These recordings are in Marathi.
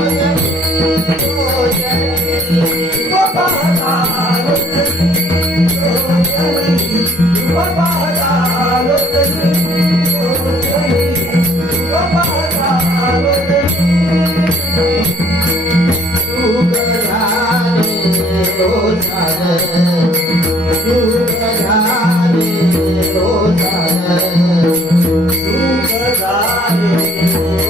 गोपापाला लटगनी तो जय गोपापाला लटगनी तो जय गोपापाला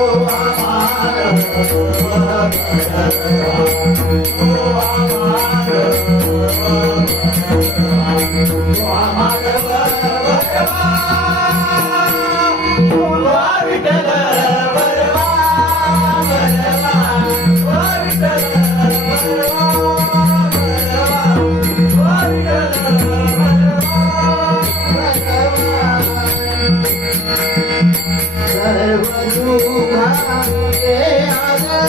Oh,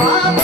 Oh.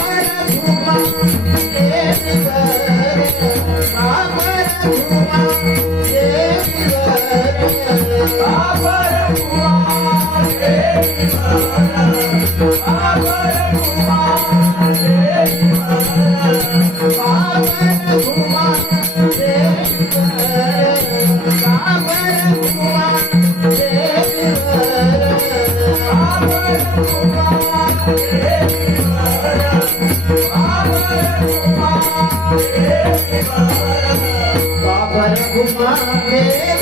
बाबर कुमार